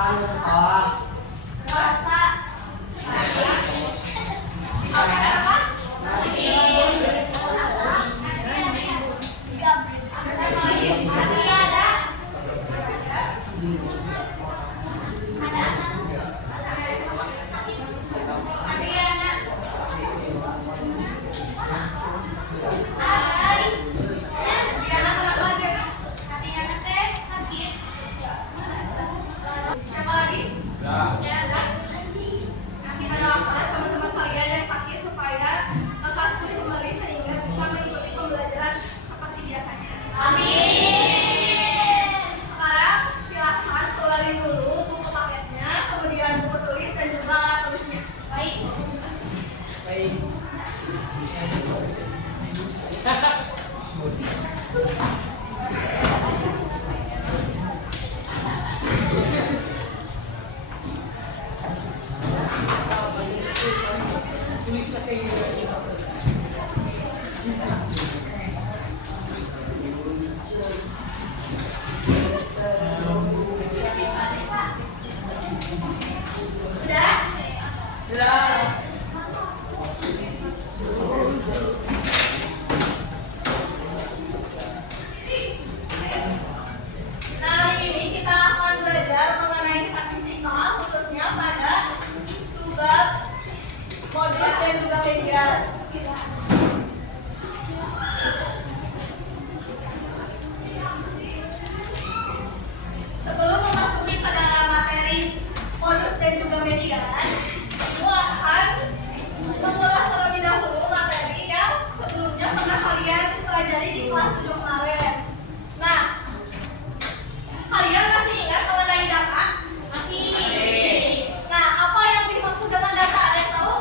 Anu sekolah. Rasa. Apa? Modus dan juga media. Sebelum memasuki ke dalam materi modus dan juga media, ibu akan mengulas terlebih dahulu materi yang sebelumnya pernah kalian pelajari di kelas 7 kemarin. Nah, kalian masih ingat mengenai data? Masih. Nah, apa yang dimaksud dengan data? Ada yang tahu?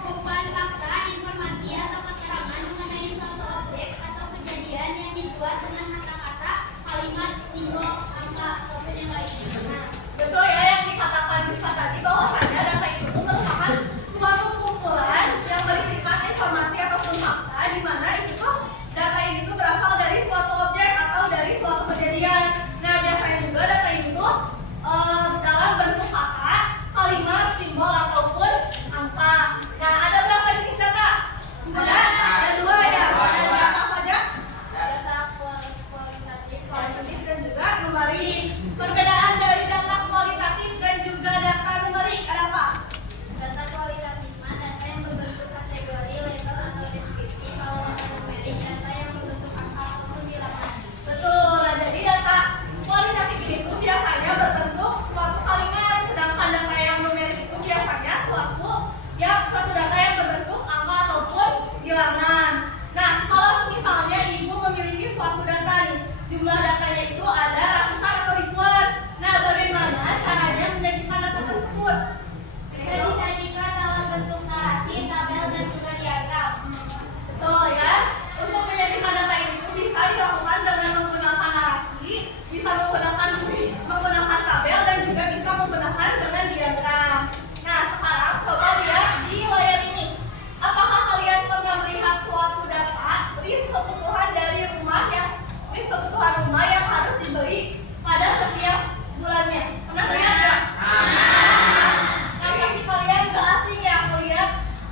Kumpulan fakta, informasi atau keterangan mengenai suatu objek atau kejadian yang dibuat dengan kata-kata, kalimat, simbol, angka, ataupun yang lainnya. Betul ya, yang dikatakan Rizka tadi bahwasanya data itu merupakan suatu kumpulan yang berisikan informasi ataupun fakta, di mana itu tuh data ini tuh berasal dari suatu objek atau dari suatu kejadian. Nah, biasanya juga data ini tuh dalam bentuk kata, kalimat, simbol ataupun angka. Nah, ada berapa jenis data? Ada dua ya. Ada data apa aja? Data kualitatif Dan juga numerik. Perbedaan dari data kualitatif dan juga data numerik ada apa? Data kualitatif mah data yang berbentuk kategori, label, atau deskripsi. Kalau data numerik, data yang berbentuk angka ataupun bilangan. Betul. Nah, jadi data kualitatif itu biasanya berbentuk suatu kalimat, sedangkan data yang numerik itu biasanya suatu data yang berbentuk angka ataupun bilangan. Nah, kalau misalnya ibu memiliki suatu data nih, jumlah datanya itu ada ratusan atau ribuan. Nah, bagaimana caranya menyajikan data tersebut? Bisa disajikan dalam bentuk narasi, tabel, dan juga diagram. Betul ya. Untuk menyajikan data ini tuh bisa dilakukan dengan menggunakan narasi, bisa menggunakan tulis, menggunakan tabel, dan juga bisa menggunakan dengan diagram. Nah, sekarang coba lihat di layar ini. Apakah kalian pernah melihat suatu data list kebutuhan rumah yang harus dibeli pada setiap bulannya? Pernah lihat nggak? Nah, pasti kalian nggak asing ya melihat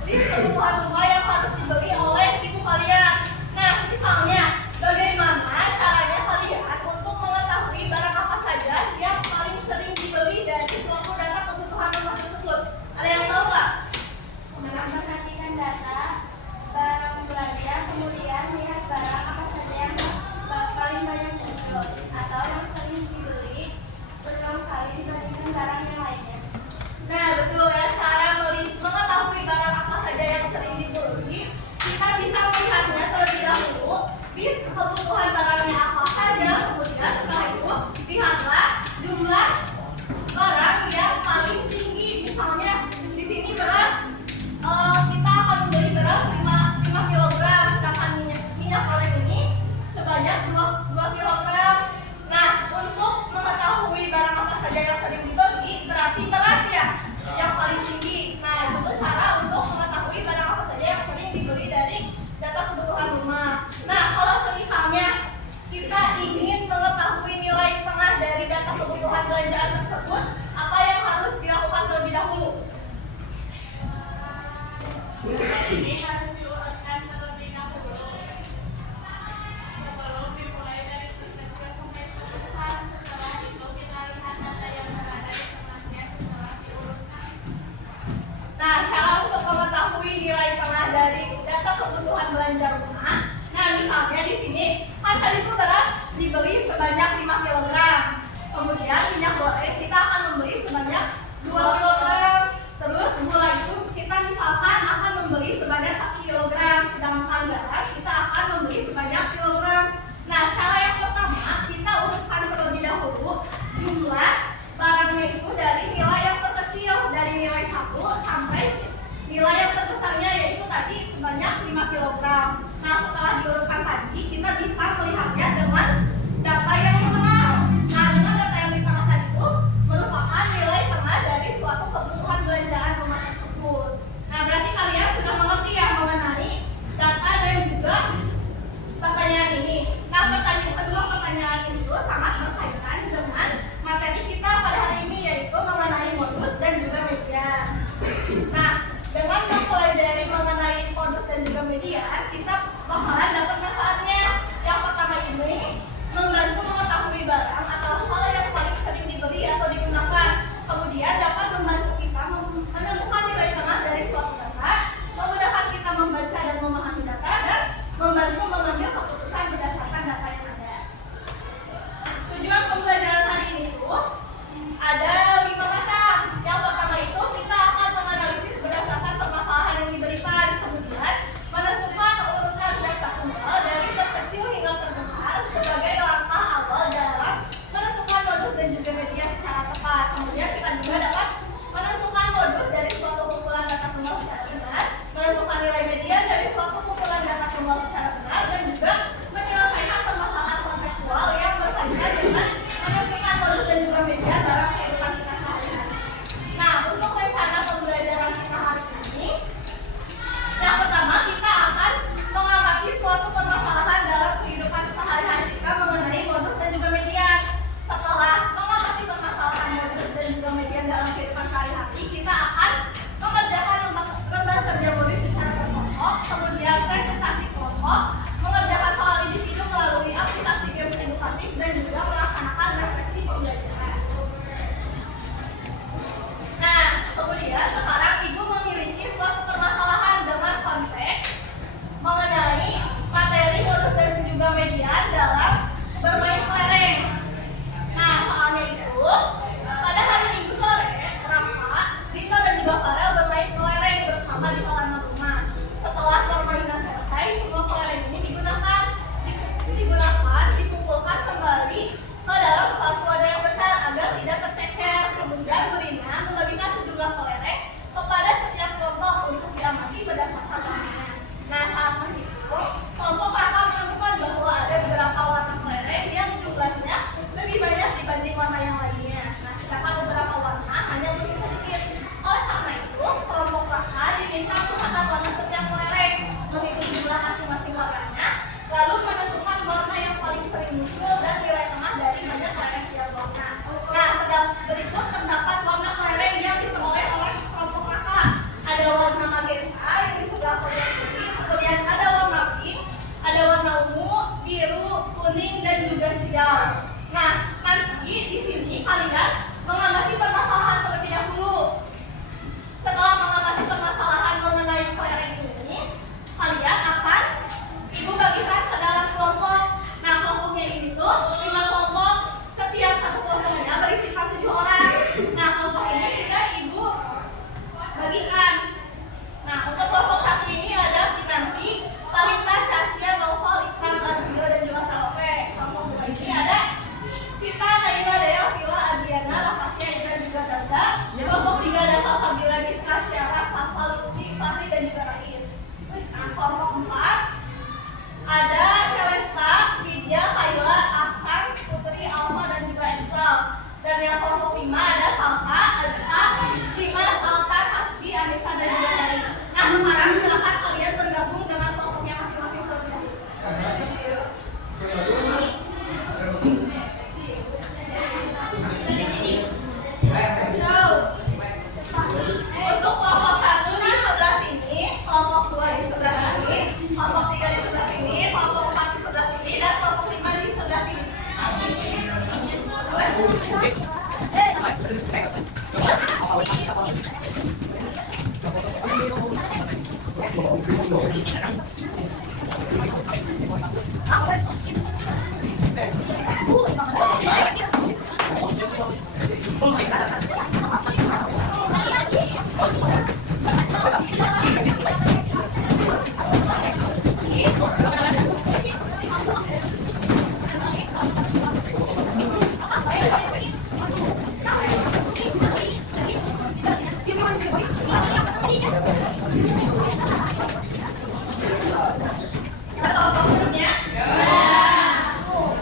list kebutuhan rumah yang harus dibeli oleh ibu kalian. Nah, misalnya bagaimana caranya kalian untuk mengetahui barang apa saja yang paling sering dibeli dari suatu data kebutuhan rumah tersebut? Ada yang tahu nggak? Memperhatikan data barang belanja, kemudian lihat barang apa saja yang paling banyak muncul atau yang sering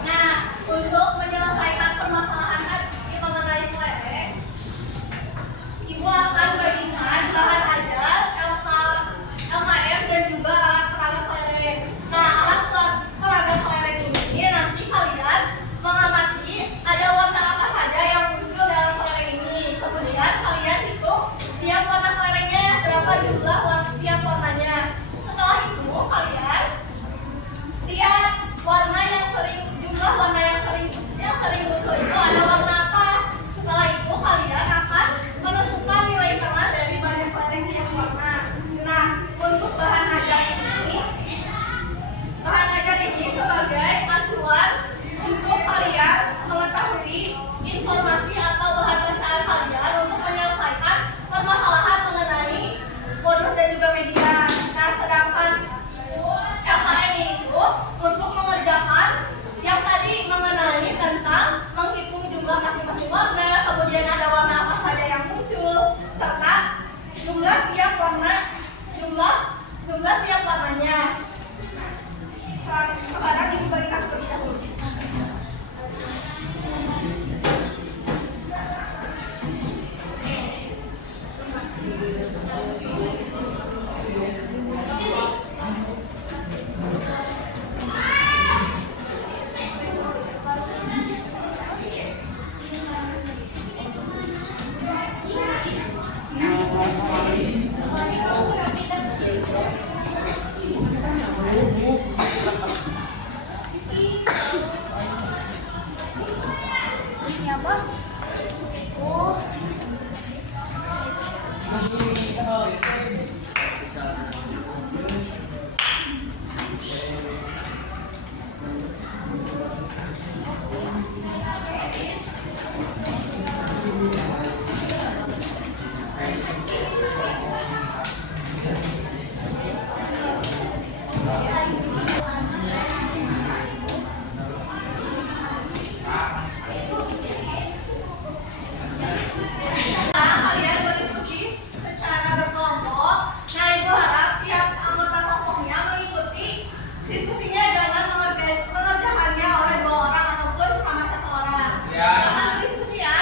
Nah, untuk menyelesaikan permasalahan di mengenai kelereng, Ibu akan bagikan bahan ajar, LKR dan juga alat peraga kelereng. Nah, alat peraga kelereng ini nanti kalian mengamati ada warna apa saja yang muncul dalam kelereng ini. Kemudian kalian hitung tiap warna kelerengnya berapa jumlah tiap warnanya. Setelah itu kalian lihat warna yang sering, jumlah warna yang sering muncul itu ada warna apa. Setelah itu kalian akan menentukan nilai tengah dari banyak kelereng yang warna. Nah, untuk bahan ajar ini sebagai acuan untuk kalian mengetahui informasi atau bahan bacaan kalian untuk menyelesaikan permasalahan mengenai modus dan juga media. Nah, sedangkan LKM itu untuk mengerjakan yang tadi mengenai tentang menghitung jumlah masing-masing warna, kemudian ada warna apa saja yang muncul, serta jumlah tiap warnanya. Sekarang Ibu berikan terlebih dahulu. Ini apa? Oh. Kalian berdiskusi secara berkelompok. Nah, Ibu harap tiap anggota kelompoknya mengikuti diskusinya, jangan mengerjakannya oleh 2 orang ataupun sama 1 orang. Silakan berdiskusi ya.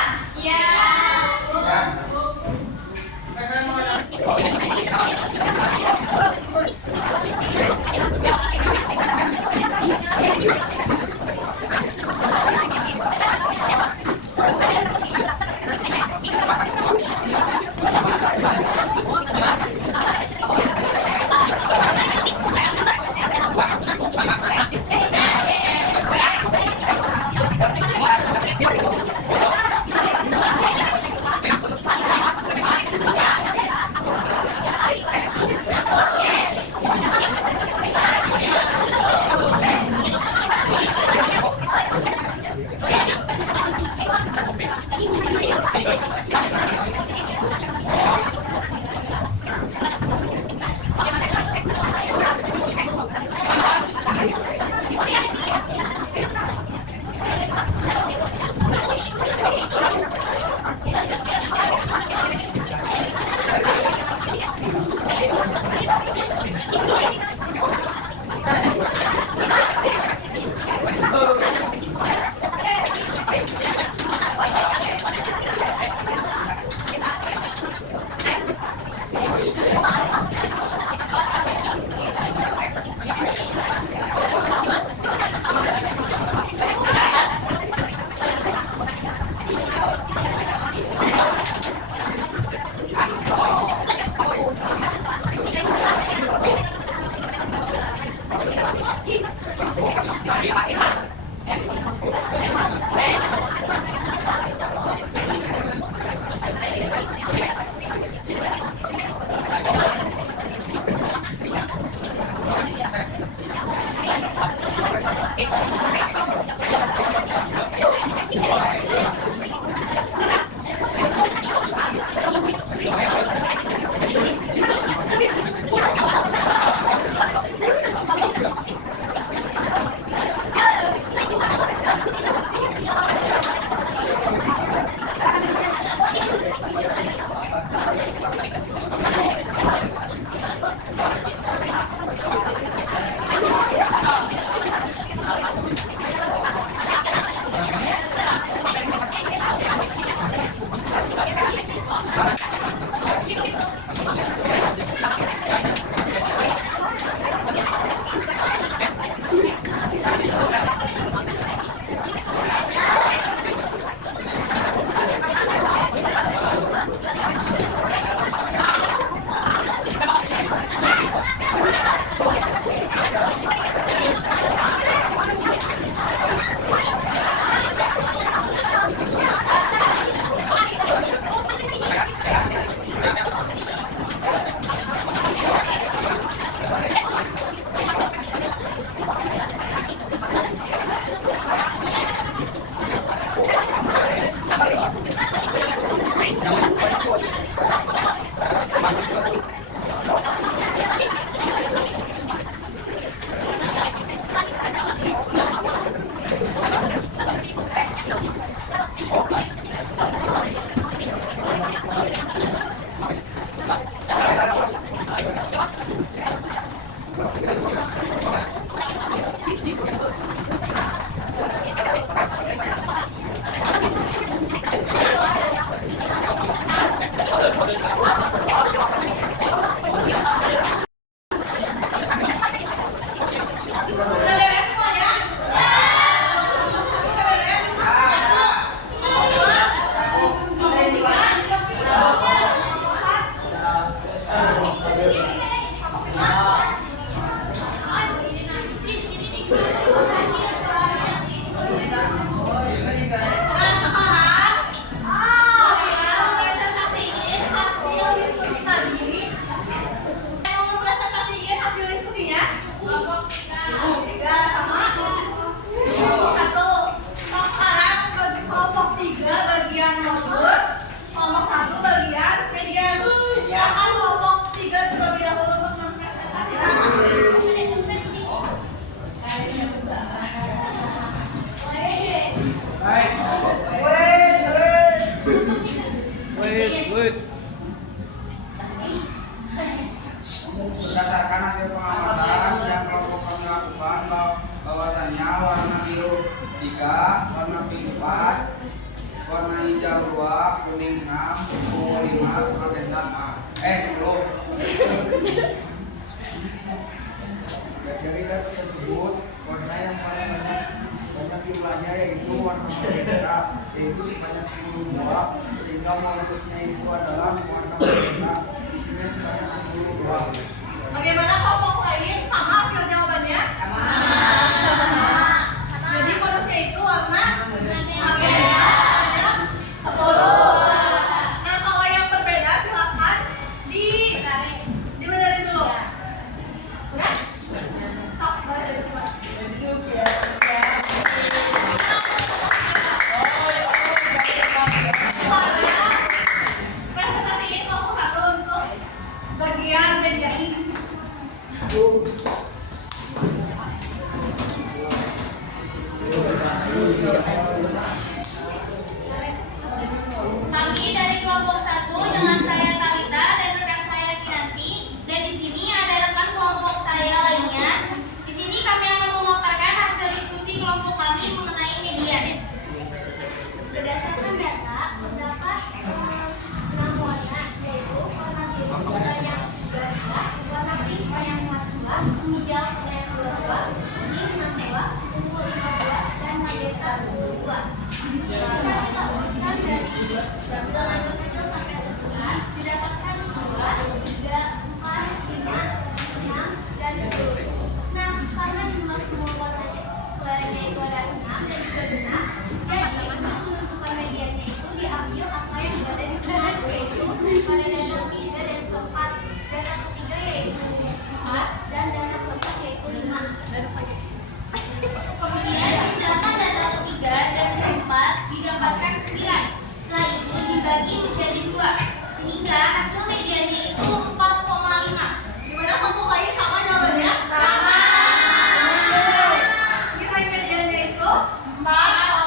warna pink 4, warna hijau 2, kuning 6, ungu 5, magenta 10. Dari data tersebut, warna yang paling banyak jumlahnya yaitu warna magenta, yaitu sebanyak 10 buah, sehingga modusnya itu adalah warna magenta, isinya sebanyak 10 buah. Bagaimana kelompok lain? Sama hasil jawabannya? Sama. Jadi modusnya itu warna magenta sebanyak 10. Nah, kalau yang berbeda silakan dibenerin dulu. Udah? Sok, baca dulu. Presentasiin kelompok 1 untuk bagian media. Kami dari kelompok 1 dengan saya Talita dan rekan saya Kinanti, dan di sini ada rekan kelompok saya lainnya. Di sini kami akan memaparkan hasil diskusi kelompok kami mengenai media. Berdasarkan data, terdapat 6 warna, yaitu warna biru sebanyak 3, warna pink sebanyak 4 hijau sebanyak 2, kuning 6 ungu 5 dan magenta 10 buah. Jika kita urutkan dari ulangan terkecil sampai terbesar, didapatkan 2, 3, 4, 5, 6, dan 10. Nah, karena jumlah semua warnanya itu ada 6 dan juga genap, jadi untuk menentukan medianya itu diambil apa yang berada di tengah, yaitu pada data ketiga dan keempat. Data ketiga yaitu 4 dan data keempat yaitu 5. Kemudian data ketiga dan keempat didapatkan 9. Setelah itu dibagi menjadi 2, sehingga hasil medianya itu 4,5. Gimana kelompok lain sama jawabannya? Sama. Nilai medianya itu 4,5.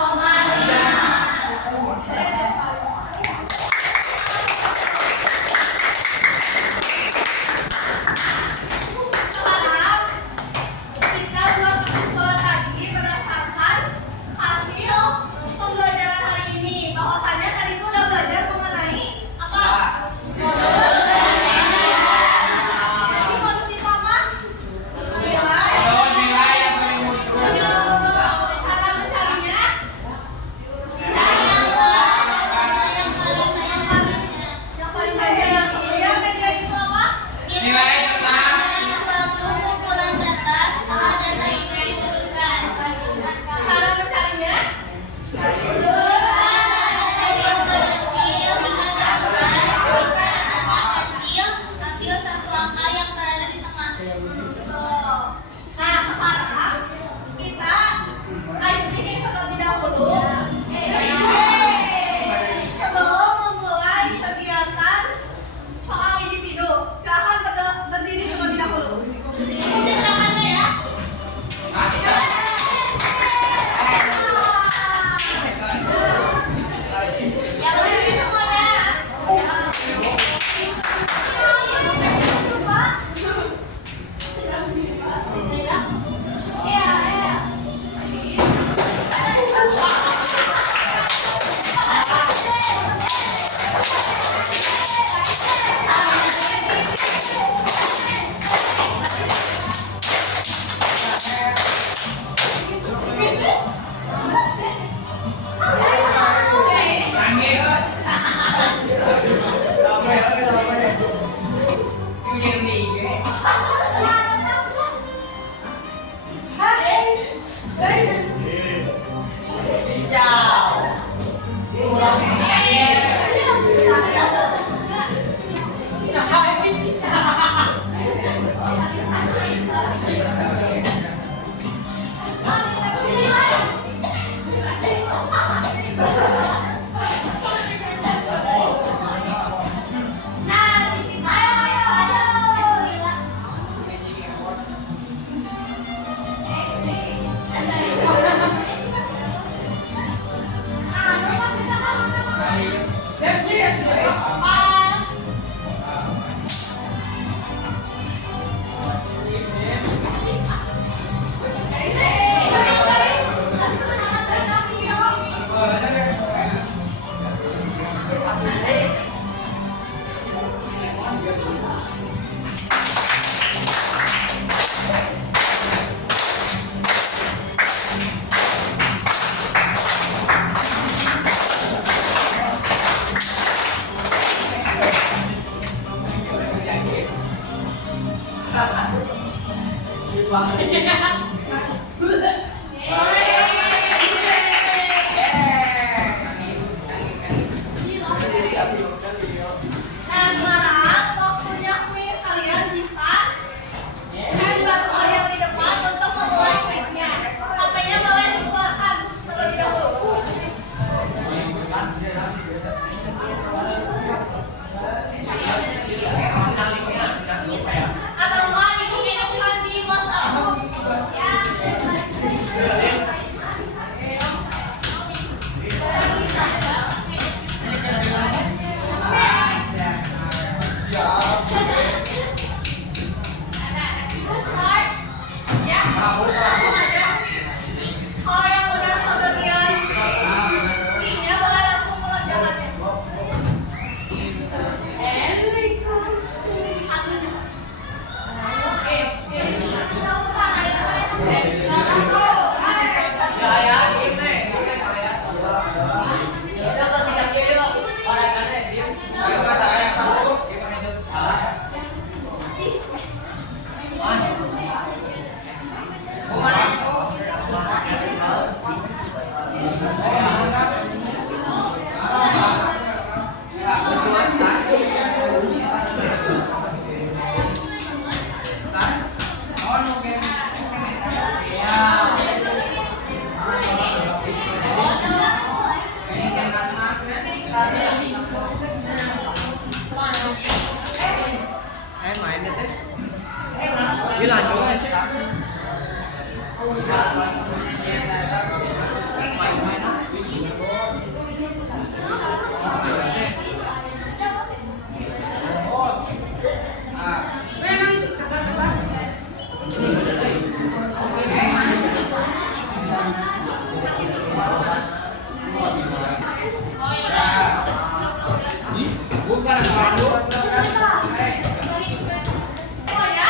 Oh ya?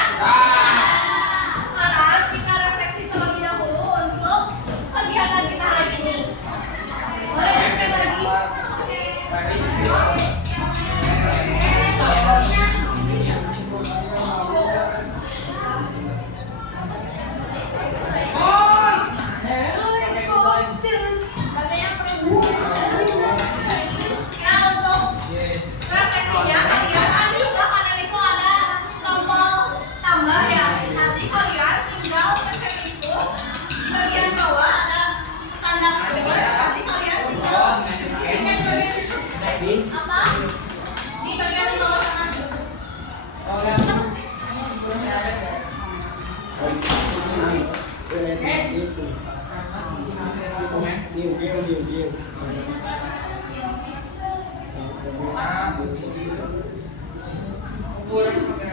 Sekarang kita refleksi terlebih dahulu untuk kegiatan kita hari ini. Boleh di-skip lagi? Ya, untuk refleksinya kalian di sebelah kanan itu ada tombol tambah ya. Nanti kalian tinggal pencet itu. Di bagian bawah ada tanda plus. Nanti kalian tinggal isinya di bagian situ. Apa? Di bagian bawah kanan. Diam.